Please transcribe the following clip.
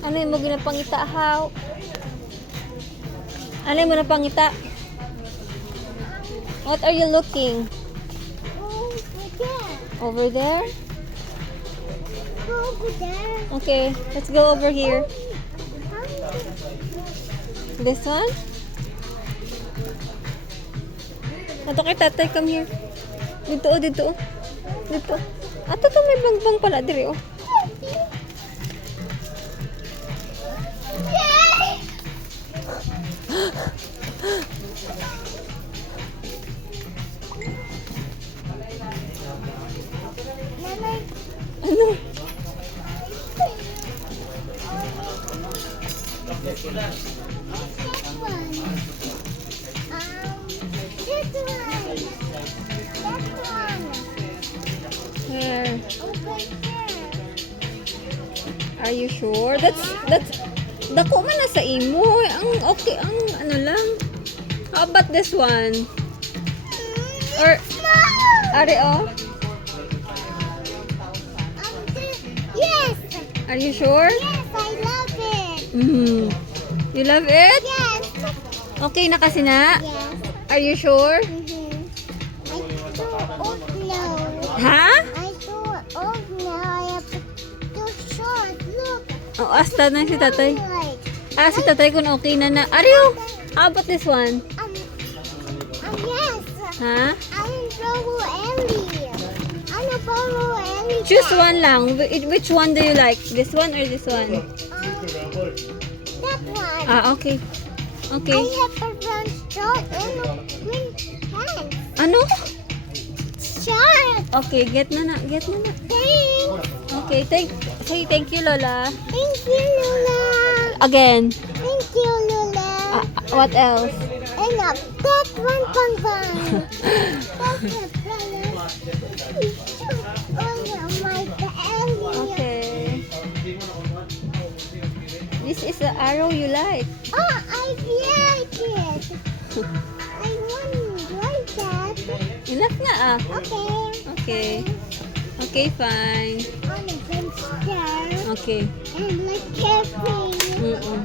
Ano yung mo ginapangita, how? Ano yung mo napangita? What are you looking? Over there? Over there. Okay, let's go over here. This one? Ato kay tatay, come here. Dito, oh, dito, oh. Dito. Ato to, may bangbang pala, dire, oh. Ano? Where? Are you sure? That's dako man na sa imo. Ang okay, ang ano lang. How about this one? Or are oh? Yes. Are you sure? Yes, I love it. You love it? Yes. Okay na kasi na? Yes. Are you sure? I do old now. Ha? I do old now. I have to short. Look. Oh, asta na si tatay. Like, Ah, si tatay kung okay na na. Ariyo! How about this one? yes. Ha? I'm Bolo Ellie. I'm a Bolo Ellie. Choose one lang. Which one do you like? This one or this one? That one. Ah, okay. I Okay. have a brown shirt and a green pants. Ano? Shirt. Okay, get na na. Get na na. Thanks. Okay, say thank you, Lola. Thank you, Lula. Again. Thank you, Lula. What else? And that one, bang bang. That's the brother. Oh, my belly. Okay. This is the arrow you like. Oh, I like it. I want to like that. Enough na ah. Okay. Okay. Okay, fine. On a good star. Okay. And like carefree. Mm-mm.